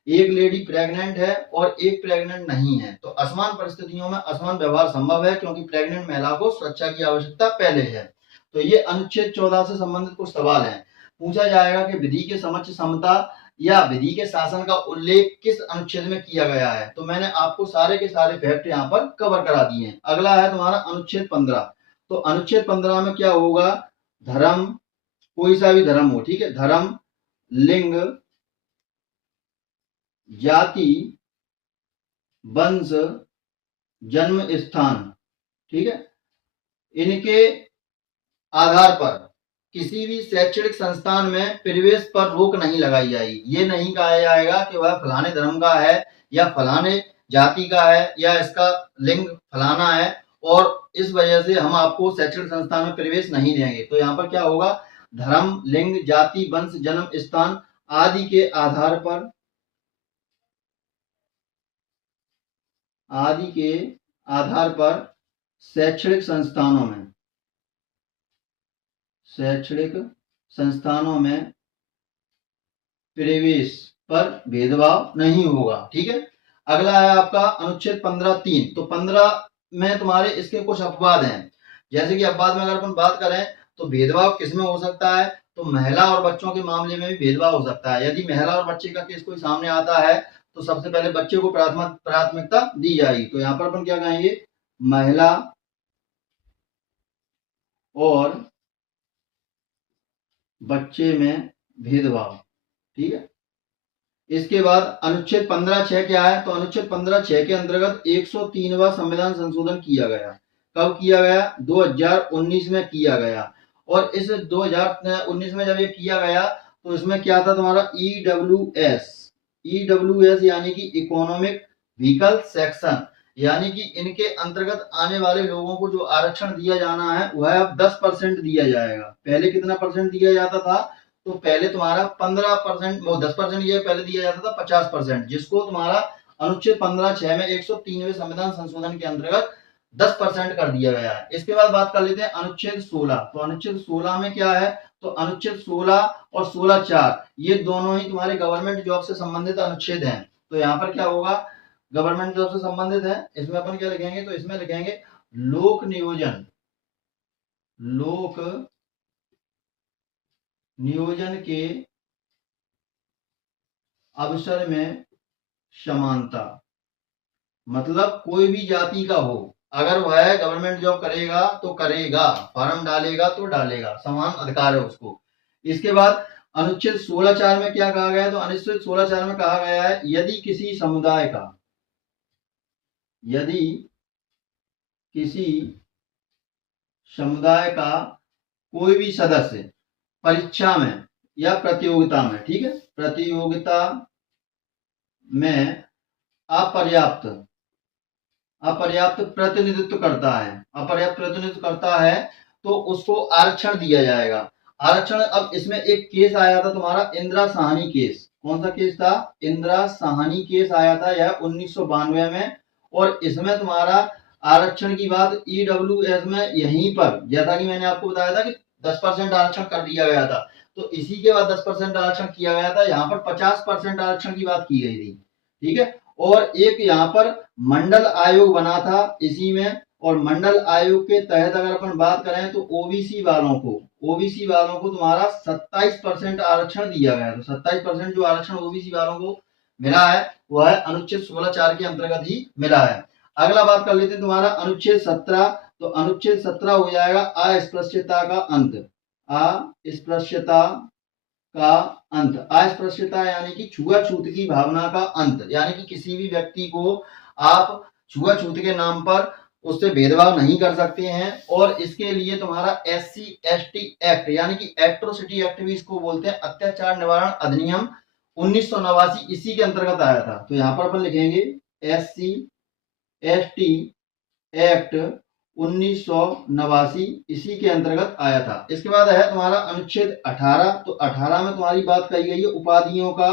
एक लेडी प्रेग्नेंट है और एक प्रेग्नेंट नहीं है, तो असमान परिस्थितियों में असमान व्यवहार संभव है, क्योंकि प्रेग्नेंट महिला को सुरक्षा की आवश्यकता पहले है। तो ये अनुच्छेद 14 से संबंधित कुछ सवाल हैं। पूछा जाएगा कि विधि के समक्ष समता या विधि के शासन का उल्लेख किस अनुच्छेद में किया गया है, तो मैंने आपको सारे के सारे फैक्ट यहाँ पर कवर करा दिए हैं। अगला है तुम्हारा अनुच्छेद 15। तो अनुच्छेद 15 में क्या होगा, धर्म, कोई सा भी धर्म हो, ठीक है, धर्म, लिंग, जाति, वंश, जन्म स्थान, ठीक है, इनके आधार पर किसी भी शैक्षणिक संस्थान में प्रवेश पर रोक नहीं लगाई जाएगी। ये नहीं कहा जाएगा कि वह फलाने धर्म का है या फलाने जाति का है या इसका लिंग फलाना है और इस वजह से हम आपको शैक्षणिक संस्थान में प्रवेश नहीं देंगे। तो यहाँ पर क्या होगा, धर्म, लिंग, जाति, वंश, जन्म स्थान आदि के आधार पर, आदि के आधार पर शैक्षणिक संस्थानों में, शैक्षणिक संस्थानों में प्रवेश पर भेदभाव नहीं होगा। ठीक है, अगला है आपका अनुच्छेद 15(3). तो 15 में तुम्हारे इसके कुछ अपवाद हैं। जैसे कि अपवाद में अगर अपन बात करें तो भेदभाव किसमें हो सकता है, तो महिला और बच्चों के मामले में भी भेदभाव हो सकता है। यदि महिला और बच्चे का केस कोई सामने आता है तो सबसे पहले बच्चे को प्राथमिकता दी जाएगी। तो यहाँ पर अपन क्या कहेंगे, महिला और बच्चे में भेदभाव। ठीक है, इसके बाद अनुच्छेद 15(6) क्या है, तो अनुच्छेद 15(6) के अंतर्गत 103वां संविधान संशोधन किया गया। कब किया गया, 2019 में किया गया। और इस 2019 में जब ये किया गया तो इसमें क्या था तुम्हारा, ईडब्ल्यूएस, ईडब्ल्यूएस यानी कि इकोनॉमिक व्हीकल सेक्शन, यानी कि इनके अंतर्गत आने वाले लोगों को जो आरक्षण दिया जाना है वह अब 10% दिया जाएगा। पहले कितना परसेंट दिया जाता था, तो पहले तुम्हारा 15%, वो 10% ये पहले दिया जाता था 50%, जिसको तुम्हारा अनुच्छेद 15(6) में 103वें संविधान संशोधन के अंतर्गत 10% कर दिया गया है। इसके बाद बात कर लेते हैं अनुच्छेद 16। तो अनुच्छेद 16 में क्या है, तो अनुच्छेद 16 और 16(4) ये दोनों ही तुम्हारे गवर्नमेंट जॉब से संबंधित अनुच्छेद हैं। तो यहाँ पर क्या होगा, गवर्नमेंट जॉब से संबंधित है, इसमें अपन क्या लिखेंगे, तो इसमें लिखेंगे लोक नियोजन के अवसर में समानता। मतलब कोई भी जाति का हो, अगर वह गवर्नमेंट जॉब करेगा तो करेगा, फॉर्म डालेगा तो डालेगा, समान अधिकार है उसको। इसके बाद अनुच्छेद 16(4) में क्या कहा गया है, तो अनुच्छेद 16(4) में कहा गया है यदि किसी समुदाय का कोई भी सदस्य परीक्षा में या प्रतियोगिता में, ठीक है, प्रतियोगिता में अपर्याप्त प्रतिनिधित्व करता है तो उसको आरक्षण दिया जाएगा। आरक्षण, अब इसमें एक केस आया था तुम्हारा इंदिरा साहनी केस। कौन सा केस था, इंदिरा साहनी केस आया था यह 1992 में, और इसमें तुम्हारा आरक्षण की बात ईडब्ल्यूएस में यहीं पर, जैसा कि मैंने आपको बताया था कि 10% आरक्षण कर दिया गया था, तो इसी के बाद 10% आरक्षण किया गया था। यहाँ पर 50% आरक्षण की बात की गई थी, ठीक है। और एक यहाँ पर मंडल आयोग बना था इसी में, और मंडल आयोग के तहत अगर अपन बात करें तो ओबीसी वालों को तुम्हारा 27% आरक्षण दिया गया। तो 27% जो आरक्षण ओबीसी वालों को मिला है वह अनुच्छेद 16(4) के अंतर्गत ही मिला है। अगला बात कर लेते हैं तुम्हारा अनुच्छेद 17। तो अनुच्छेद 17 हो जाएगा अस्पृश्यता का अंत। अस्पृश्यता यानी कि छुआछूत की भावना का अंत, यानी कि किसी भी व्यक्ति को आप छुआछूत के नाम पर उससे भेदभाव नहीं कर सकते हैं। और इसके लिए तुम्हारा SC/ST एक्ट, यानी कि एट्रोसिटी एक्ट भी इसको बोलते हैं, अत्याचार निवारण अधिनियम 1989 इसी के अंतर्गत आया था। तो यहाँ पर अपन लिखेंगे SC/ST एक्ट 1989 इसी के अंतर्गत आया था। इसके बाद है तुम्हारा अनुच्छेद 18। तो 18 में तुम्हारी बात कही गई है उपाधियों का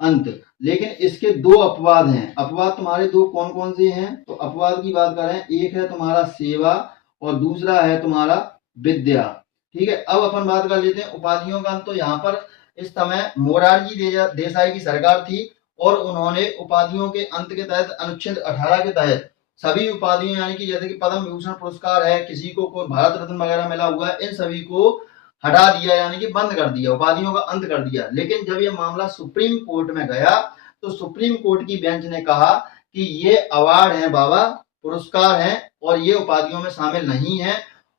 अंत। लेकिन इसके दो अपवाद हैं। अपवाद तुम्हारे दो कौन कौन से हैं, तो अपवाद की बात करें, एक है तुम्हारा सेवा और दूसरा है तुम्हारा विद्या, ठीक है। अब अपन बात कर लेते हैं उपाधियों का अंत। तो यहाँ पर इस समय मोरारजी देसाई की सरकार थी, और उन्होंने उपाधियों के अंत के तहत अनुच्छेद 18 के तहत सभी उपाधियों, यानी कि जैसे कि पद्म विभूषण पुरस्कार है, किसी को कोई भारत रत्न वगैरह मिला हुआ है, इन सभी को हटा दिया, यानी कि बंद कर दिया, उपाधियों का अंत कर दिया। लेकिन जब ये मामला सुप्रीम कोर्ट में गया तो सुप्रीम कोर्ट की बेंच ने कहा कि ये अवार्ड है बाबा, पुरस्कार है, और ये उपाधियों में शामिल नहीं है।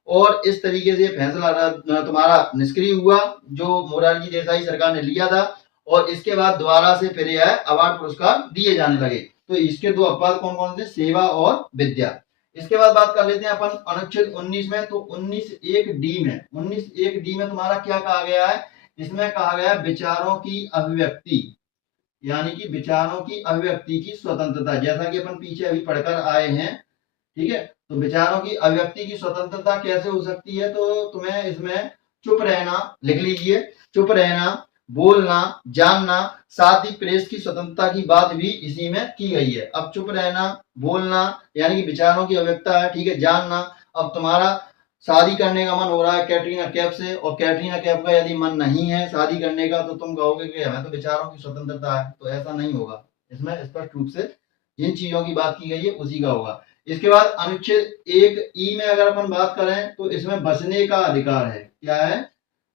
और इस तरीके से फैसला तुम्हारा निष्क्रिय हुआ जो मोरारजी देसाई सरकार ने लिया था, और इसके बाद दोबारा से फिर यह अवार्ड पुरस्कार दिए जाने लगे। तो इसके दो अपवाद कौन कौन से, सेवा और विद्या। इसके बाद बात कर लेते हैं अपन अनुच्छेद 19 में। तो 19(1)(d) में तुम्हारा क्या कहा गया है, इसमें कहा गया विचारों की अभिव्यक्ति, यानी कि विचारों की अभिव्यक्ति की स्वतंत्रता, जैसा कि अपन पीछे अभी पढ़कर आए हैं, ठीक है। तो विचारों की अभिव्यक्ति की स्वतंत्रता कैसे हो सकती है, तो तुम्हें इसमें चुप रहना लिख लीजिए, चुप रहना, बोलना, जानना, साथ ही प्रेस की स्वतंत्रता की बात भी इसी में की गई है। अब चुप रहना, बोलना यानी कि विचारों की अभिव्यक्ति है, ठीक है। जानना, अब तुम्हारा शादी करने का मन हो रहा है कैटरीना कैफ से, और कैटरीना कैफ का यदि मन नहीं है शादी करने का, तो तुम कहोगे कि हमें तो विचारों की स्वतंत्रता है, तो ऐसा नहीं होगा। इसमें स्पष्ट रूप से जिन चीजों की बात की गई है उसी का होगा। इसके बाद अनुच्छेद 1(e) में अगर अपन बात करें तो इसमें बसने का अधिकार है। क्या है,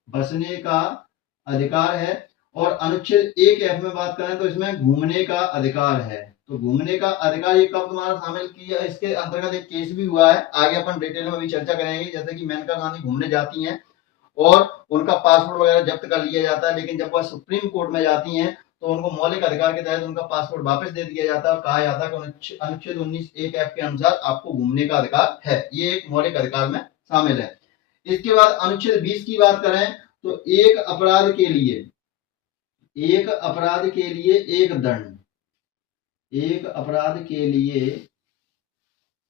बसने का अधिकार है। और अनुच्छेद 1(f) में बात करें तो इसमें घूमने का अधिकार है। तो घूमने का अधिकार ये कब तुम्हारा शामिल किया, इसके अंतर्गत एक केस भी हुआ है, आगे अपन डिटेल में भी चर्चा करेंगे। जैसे कि मेनका गांधी घूमने जाती हैं और उनका पासपोर्ट वगैरह जब्त कर लिया जाता है, लेकिन जब वह सुप्रीम कोर्ट में जाती हैं तो उनको मौलिक अधिकार के तहत उनका पासपोर्ट वापस दे दिया जाता है, और कहा जाता है कि अनुच्छेद 19(1)(f) के अनुसार आपको घूमने का अधिकार है। ये एक मौलिक अधिकार में शामिल है। इसके बाद अनुच्छेद 20 की बात करें तो एक अपराध के लिए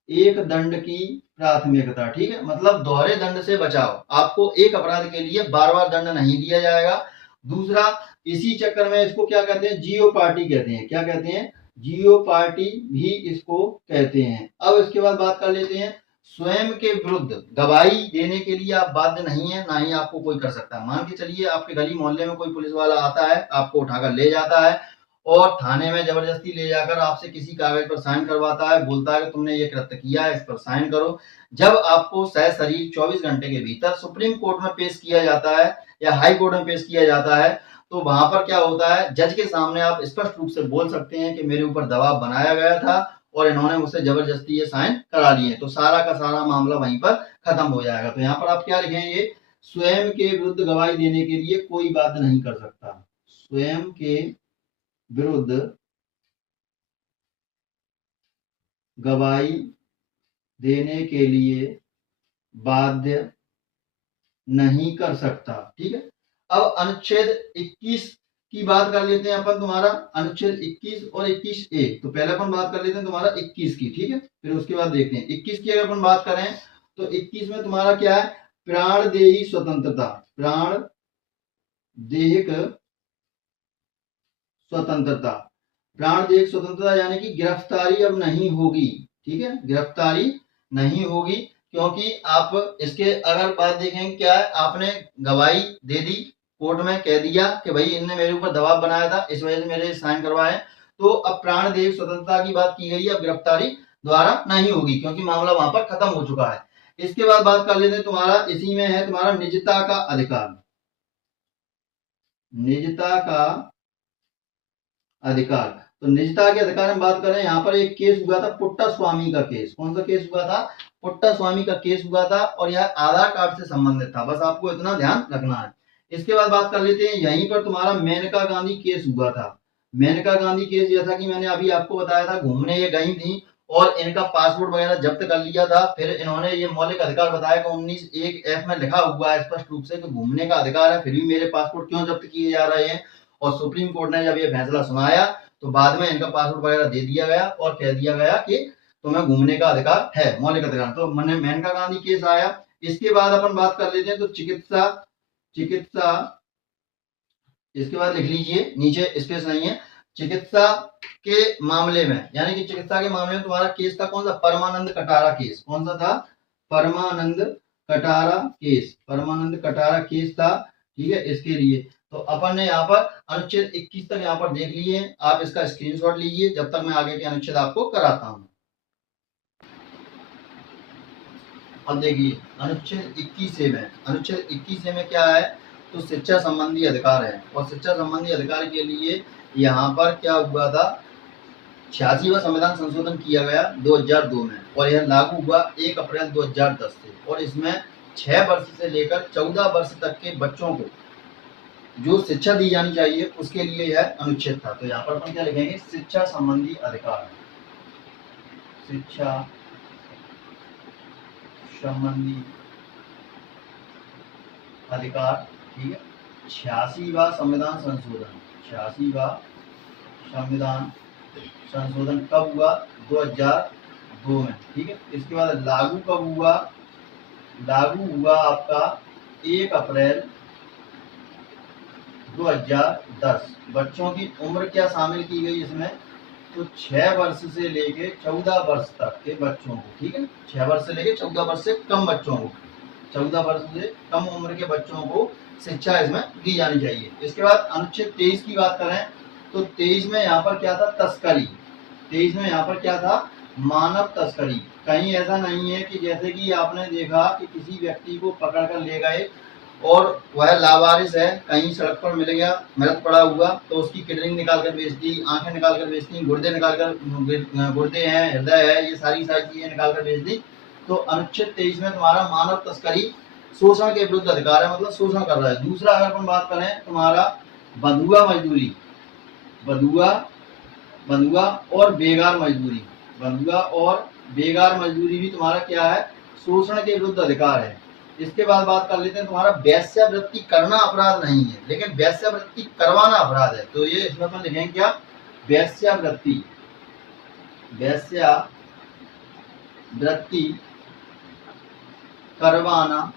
एक दंड की प्राथमिकता, ठीक है। मतलब दोहरे दंड से बचाव, आपको एक अपराध के लिए बार बार दंड नहीं दिया जाएगा, दूसरा, इसी चक्कर में इसको क्या कहते हैं, जियो पार्टी कहते हैं। क्या कहते हैं, जियो पार्टी भी इसको कहते हैं। अब इसके बाद बात कर लेते हैं, स्वयं के विरुद्ध गवाही देने के लिए आप बाध्य नहीं है, ना ही आपको कोई कर सकता है। मान के चलिए आपके गली मोहल्ले में कोई पुलिस वाला आता है, आपको उठाकर ले जाता है और थाने में जबरदस्ती ले जाकर आपसे किसी कागज पर साइन करवाता है, बोलता है कि तुमने ये कृत्य किया है, इस पर साइन करो। जब आपको सशरीर 24 घंटे के भीतर सुप्रीम कोर्ट में पेश किया जाता है या हाई कोर्ट में पेश किया जाता है, तो वहां पर क्या होता है, जज के सामने आप स्पष्ट रूप से बोल सकते हैं कि मेरे ऊपर दबाव बनाया गया था और इन्होंने मुझसे जबरदस्ती ये साइन करा लिए, तो सारा का सारा मामला वहीं पर खत्म हो जाएगा। तो यहाँ पर आप क्या लिखेंगे, स्वयं के विरुद्ध गवाही देने के लिए कोई बाध्य नहीं कर सकता। स्वयं के विरुद्ध गवाही देने के लिए बाध्य नहीं कर सकता। ठीक है, अब अनुच्छेद 21 की बात कर लेते हैं अपन, तुम्हारा अनुच्छेद 21 और 21A। तो पहले अपन बात कर लेते हैं तुम्हारा 21 की, ठीक है, फिर उसके बाद देखते हैं 21 की। अगर अपन बात करें तो 21 में तुम्हारा क्या है, प्राणदेही स्वतंत्रता। प्राण देहिक स्वतंत्रता, प्राणदेहिक स्वतंत्रता यानी कि गिरफ्तारी अब नहीं होगी। ठीक है, गिरफ्तारी नहीं होगी, क्योंकि आप इसके अगर बात देखें, क्या है, आपने गवाही दे दी, कोर्ट में कह दिया कि भाई इनने मेरे ऊपर दबाव बनाया था, इस वजह से मेरे साइन करवाए, तो अब प्राणदेहिक स्वतंत्रता की बात की गई है, अब गिरफ्तारी द्वारा नहीं होगी, क्योंकि मामला वहां पर खत्म हो चुका है। इसके बाद बात कर लेते हैं तुम्हारा, इसी में है तुम्हारा निजता का अधिकार। निजता का अधिकार, तो निजता के अधिकार में बात करें, यहाँ पर एक केस हुआ था पुट्टा स्वामी का केस। कौन सा केस हुआ था, पुट्टा स्वामी का केस हुआ था, और यह आधार कार्ड से संबंधित था, बस आपको इतना ध्यान रखना है। इसके बाद बात कर लेते हैं, यहीं पर तुम्हारा मेनका गांधी केस हुआ था। मेनका गांधी केस, जैसा कि मैंने अभी आपको बताया था, घूमने ये गई थी और इनका पासपोर्ट वगैरह जब्त कर लिया था। फिर इन्होंने ये मौलिक अधिकार बताया कि 19(1)(f) में लिखा हुआ है स्पष्ट रूप से कि घूमने का अधिकार है, फिर भी मेरे पासपोर्ट क्यों जब्त किए जा रहे हैं। और सुप्रीम कोर्ट ने जब ये फैसला सुनाया तो बाद में इनका पासपोर्ट वगैरह दे दिया गया और कह दिया गया कि तुम्हें घूमने का अधिकार है, मौलिक अधिकार। तो मैंने मेनका गांधी केस आया। इसके बाद अपन बात कर लेते हैं तो चिकित्सा, चिकित्सा, इसके बाद लिख लीजिए, नीचे स्पेस नहीं है। चिकित्सा के मामले में, यानी कि चिकित्सा के मामले में तुम्हारा केस था कौन सा, परमानंद कटारा केस। कौन सा था, परमानंद कटारा केस। परमानंद कटारा केस था। ठीक है, इसके लिए तो अपन ने यहाँ पर अनुच्छेद 21 तक यहाँ पर देख लिए, आप इसका स्क्रीनशॉट लीजिए जब तक मैं आगे के अनुच्छेद आपको कराता हूँ। अब देखिए अनुच्छेद 21A में, अनुच्छेद 21A में क्या है, तो शिक्षा संबंधी अधिकार है, और शिक्षा संबंधी अधिकार के लिए यहाँ पर क्या हुआ था, 86वां संविधान संशोधन किया गया 2002 में, और यह लागू हुआ 1 अप्रैल 2010 से, और इसमें 6 वर्ष से लेकर 14 वर्ष तक के बच्चों को जो शिक्षा दी जानी चाहिए उसके लिए यह अनुच्छेद था। तो यहाँ पर अपन क्या लिखेंगे, शिक्षा संबंधी अधिकार, शिक्षा संबंधी अधिकार। ठीक है, 86वां संविधान संशोधन, 86वां संविधान संशोधन कब हुआ, 2002 में। ठीक है, इसके बाद लागू कब हुआ, लागू हुआ आपका 1 अप्रैल 2010। बच्चों की उम्र क्या शामिल की गई इसमें, तो 6 वर्ष से लेके 14 वर्ष तक के बच्चों को। ठीक है, 6 वर्ष से लेके 14 वर्ष से कम बच्चों को, 14 वर्ष से कम उम्र के बच्चों को शिक्षा इसमें दी जानी चाहिए। इसके बाद अनुच्छेद 23 की बात करें तो 23 में यहाँ पर क्या था, तस्करी। 23 में यहाँ पर क्या था, मानव तस्करी। कहीं ऐसा नहीं है कि जैसे कि आपने देखा कि किसी व्यक्ति को पकड़ कर ले गए और वह लावारिस है, कहीं सड़क पर मिल गया मृत पड़ा हुआ, तो उसकी किडनी निकाल कर बेच दी, आंखें निकाल कर बेच दी, गुर्दे निकाल कर, गुर्दे हैं, हृदय है, ये सारी चीजें निकाल कर बेच दी। तो अनुच्छेद 23 में तुम्हारा मानव तस्करी शोषण के विरुद्ध अधिकार है, मतलब शोषण कर रहा है। दूसरा अगर अपन बात करें तुम्हारा बंधुआ मजदूरी, बंधुआ और बेगार मजदूरी, बंधुआ और बेगार मजदूरी भी तुम्हारा क्या है, शोषण के विरुद्ध अधिकार है। इसके बाद बात कर लेते हैं तुम्हारा वेश्यावृत्ति करना अपराध नहीं है, लेकिन वेश्यावृत्ति करवाना अपराध है। तो ये इसमें अपन लिखेंगे क्या, वेश्यावृत्ति, वेश्यावृत्ति करवाना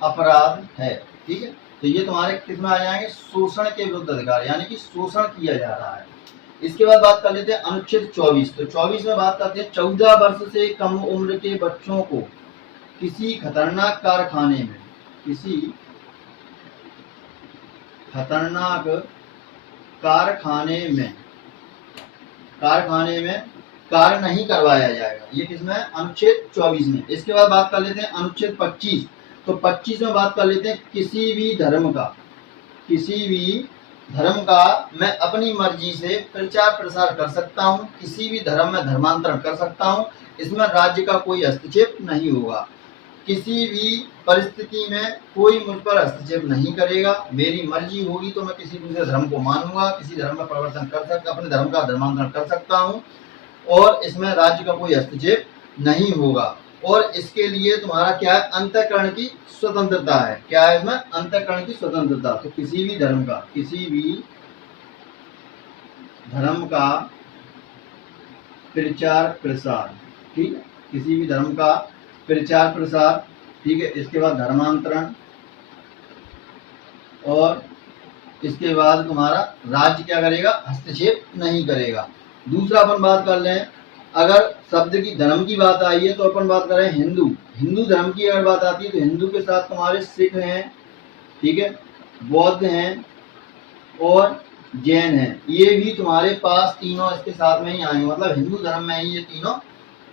अपराध है। ठीक है, तो ये तुम्हारे किस में आ जाएंगे, शोषण के विरुद्ध अधिकार, यानी कि शोषण किया जा रहा है। इसके बाद बात कर लेते हैं अनुच्छेद 24। तो 24 में बात करते हैं 14 वर्ष से कम उम्र के बच्चों को किसी खतरनाक कारखाने में, किसी खतरनाक कारखाने में कार्य नहीं करवाया जाएगा। ये किसमें, अनुच्छेद 24 में। इसके बाद बात कर लेते हैं अनुच्छेद 25। तो 25 में बात कर लेते हैं किसी भी धर्म का मैं अपनी मर्जी से प्रचार प्रसार कर सकता हूँ, किसी भी धर्म में धर्मांतरण कर सकता हूँ, इसमें राज्य का कोई हस्तक्षेप नहीं होगा। किसी भी परिस्थिति में कोई मुझ पर हस्तक्षेप नहीं करेगा, मेरी मर्जी होगी तो मैं किसी दूसरे धर्म को मानूंगा, किसी धर्म में परिवर्तन कर सकता, अपने धर्म का धर्मांतरण कर सकता हूँ, और इसमें राज्य का कोई हस्तक्षेप नहीं होगा। और इसके लिए तुम्हारा क्या है, अंतःकरण की स्वतंत्रता है। क्या है इसमें, अंतःकरण की स्वतंत्रता। तो किसी भी धर्म का प्रचार प्रसार, ठीक है, किसी भी धर्म का प्रचार प्रसार, ठीक है। इसके बाद धर्मांतरण, और इसके बाद तुम्हारा राज्य क्या करेगा, हस्तक्षेप नहीं करेगा। दूसरा अपन बात कर लें, अगर शब्द की धर्म की बात आई है तो अपन बात करें हिंदू धर्म की अगर बात आती है तो हिंदू के साथ तुम्हारे सिख हैं, ठीक है, बौद्ध हैं और जैन हैं। ये भी तुम्हारे पास तीनों इसके साथ में ही आएंगे, मतलब हिंदू धर्म में ही ये तीनों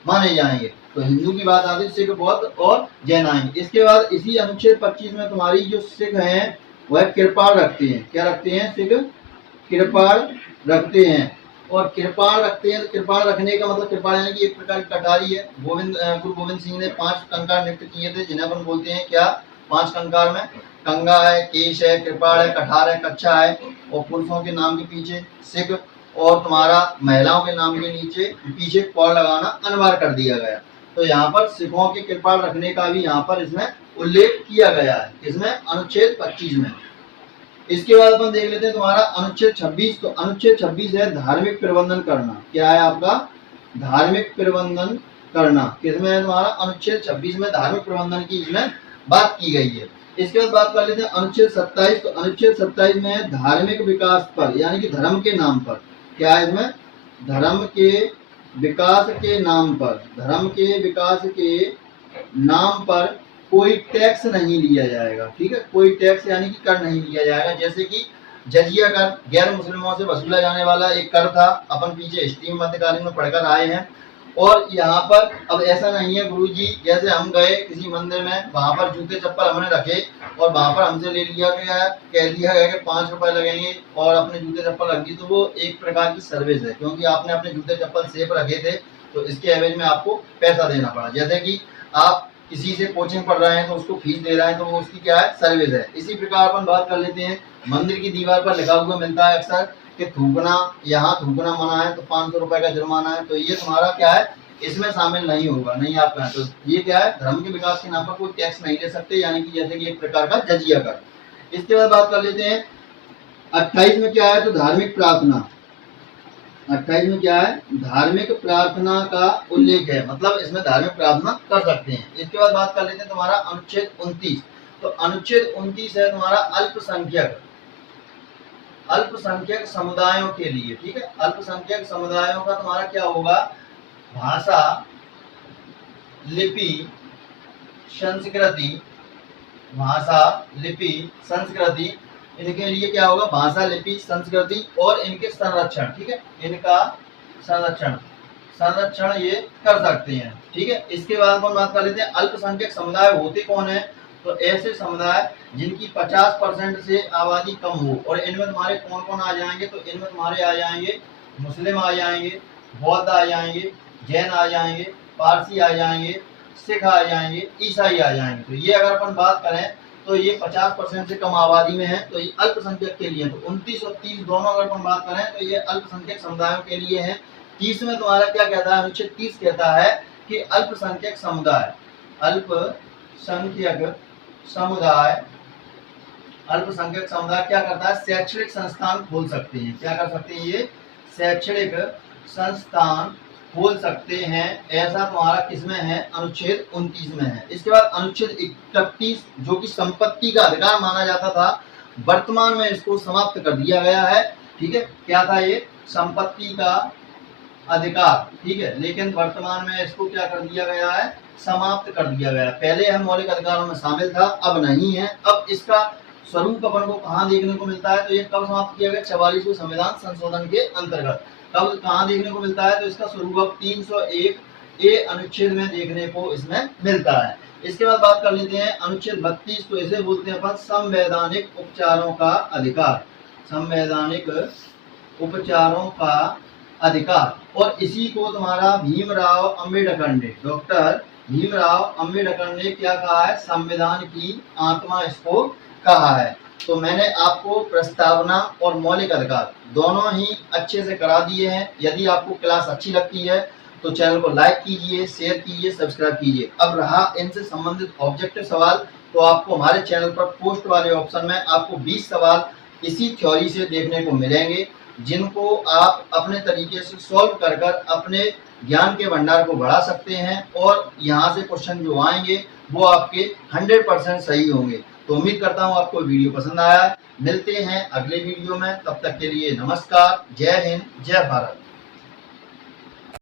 माने जाएंगे। तो हिंदू की बात आती है, सिख, बौद्ध और जैन आएंगे। इसके बाद इसी अनुच्छेद 25 में तुम्हारी जो सिख हैं वह कृपाण रखते हैं। क्या रखते हैं, सिख कृपाण रखते हैं। और कृपाण रखते हैं, तो कृपाण रखने का मतलब, कृपाण यानी कि एक प्रकार की कटारी है। गुरु गोविंद सिंह ने 5 कंकार नियुक्त किए थे, जिन्हें अपन बोलते हैं क्या, 5 कंकार में कंगा है, केश है, कृपाण है, कठार है, कच्छा है। और पुरुषों के नाम के पीछे सिख और तुम्हारा महिलाओं के नाम के नीचे पीछे कौर लगाना अनिवार्य कर दिया गया। तो यहाँ पर सिखों के कृपाण रखने का भी यहाँ पर इसमें उल्लेख किया गया है, इसमें अनुच्छेद 25 में। इसके बाद अपन देख लेते हैं तुम्हारा अनुच्छेद 26। तो अनुच्छेद 26 है धार्मिक प्रबंधन करना। क्या है आपका, धार्मिक प्रबंधन करना। किसमें है तुम्हारा, अनुच्छेद 26 में धार्मिक प्रबंधन की इसमें बात की गई है। इसके बाद बात कर लेते हैं अनुच्छेद 27। तो अनुच्छेद 27 में है धार्मिक विकास पर, यानी कि धर्म के नाम पर। क्या है इसमें, धर्म के विकास के नाम पर, धर्म के विकास के नाम पर कोई टैक्स नहीं लिया जाएगा, ठीक है, कोई टैक्स यानी कि कर नहीं लिया जाएगा। जैसे कि जजिया कर गैर मुस्लिमों से वसूला जाने वाला एक कर था, अपन पीछे हिस्ट्री मध्यकालीन में पढ़कर आए हैं। और यहाँ पर अब ऐसा नहीं है गुरुजी, जैसे हम गए किसी मंदिर में, वहां पर जूते चप्पल हमने रखे और वहां पर हमसे ले लिया गया, कह दिया गया कि 5 रुपए लगेंगे और अपने जूते चप्पल रख दी, तो वो एक प्रकार की सर्विस है, क्योंकि आपने अपने जूते चप्पल सेफ रखे थे तो इसके एवज में आपको पैसा देना पड़ा। जैसे कि आप किसी से कोचिंग पढ़ रहे हैं तो उसको फीस दे रहे हैं, तो वो उसकी क्या है, सर्विस है। इसी प्रकार अपन बात कर लेते हैं, मंदिर की दीवार पर लिखा हुआ मिलता है अक्सर कि थूकना, यहाँ थूकना मना है तो 500 रुपए का जुर्माना है। तो ये तुम्हारा क्या है, इसमें शामिल नहीं होगा, नहीं आप कहें तो ये क्या है, धर्म के विकास के नाम पर कोई टैक्स नहीं ले सकते, यानी कि जैसे कि एक प्रकार का जजिया कर। इसके बाद बात कर लेते हैं 28 में क्या है, तो धार्मिक प्रार्थना। 28 में क्या है, धार्मिक प्रार्थना का उल्लेख है, मतलब इसमें धार्मिक प्रार्थना कर सकते हैं। इसके बाद बात कर लेते हैं तुम्हारा अनुच्छेद 29। तो अनुच्छेद 29 है तुम्हारा अल्पसंख्यक समुदायों के लिए, ठीक है। अल्पसंख्यक समुदायों का तुम्हारा क्या होगा, भाषा, लिपि, संस्कृति, भाषा, लिपि, संस्कृति, इनके लिए क्या होगा, भाषा, लिपि, संस्कृति और इनके संरक्षण, ठीक है, इनका संरक्षण ये कर सकते हैं, ठीक है। इसके बाद हम बात कर लेते हैं अल्पसंख्यक समुदाय होते कौन है, तो ऐसे समुदाय जिनकी 50% से आबादी कम हो। और इनमें तुम्हारे कौन कौन आ जाएंगे, तो इनमें तुम्हारे आ जाएंगे मुस्लिम आ जाएंगे, बौद्ध आ जाएंगे, जैन आ जाएंगे, पारसी आ जाएंगे, सिख आ जाएंगे, ईसाई आ जाएंगे। तो ये अगर अपन बात करें तो ये 50% से कम आबादी में है, तो ये अल्पसंख्यक के लिए। तो 29 और 30 दोनों अगर अपन बात करें तो ये अल्पसंख्यक समुदायों के लिए है। 30 में तुम्हारा क्या कहता है, अनुच्छेद 30 कहता है कि अल्पसंख्यक समुदाय क्या करता है, शैक्षणिक संस्थान खोल सकते हैं। क्या कर सकते हैं, ये शैक्षणिक संस्थान खोल सकते हैं, ऐसा तुम्हारा किसमें है, अनुच्छेद 29 में है। इसके बाद अनुच्छेद 31 जो कि संपत्ति का अधिकार माना जाता था, वर्तमान में इसको समाप्त कर दिया गया है। ठीक है, क्या था ये, संपत्ति का अधिकार। ठीक है, लेकिन वर्तमान में इसको क्या कर दिया गया है, समाप्त कर दिया गया। पहले यह मौलिक अधिकारों में शामिल था, अब नहीं है। अब इसका स्वरूप अपन को कहाँ देखने को मिलता है, तो ये कब समाप्त किया गया, 44वें संविधान संशोधन के अंतर्गत। कब कहाँ देखने को मिलता है, तो इसका स्वरूप अब 301 ए अनुच्छेद में देखने को इसमें मिलता है। इसके बाद बात कर लेते हैं अनुच्छेद 32, तो इसे बोलते हैं अपन संवैधानिक उपचारों का अधिकार, संवैधानिक उपचारों का अधिकार। और इसी को तुम्हारा भीमराव अंबेडकर ने, डॉक्टर भीमराव अंबेडकर ने क्या कहा है, संविधान की आत्मा इसको कहा है। तो मैंने आपको प्रस्तावना और मौलिक अधिकार दोनों ही अच्छे से करा दिए हैं। यदि आपको क्लास अच्छी लगती है तो चैनल को लाइक कीजिए, शेयर कीजिए, सब्सक्राइब कीजिए। अब रहा इनसे संबंधित ऑब्जेक्टिव सवाल, तो आपको हमारे चैनल पर पोस्ट वाले ऑप्शन में आपको 20 सवाल इसी थ्योरी से देखने को मिलेंगे, जिनको आप अपने तरीके से सॉल्व कर कर अपने ज्ञान के भंडार को बढ़ा सकते हैं। और यहाँ से क्वेश्चन जो आएंगे वो आपके 100% सही होंगे। तो उम्मीद करता हूँ आपको वीडियो पसंद आया है। मिलते हैं अगले वीडियो में, तब तक के लिए नमस्कार, जय हिंद, जय भारत।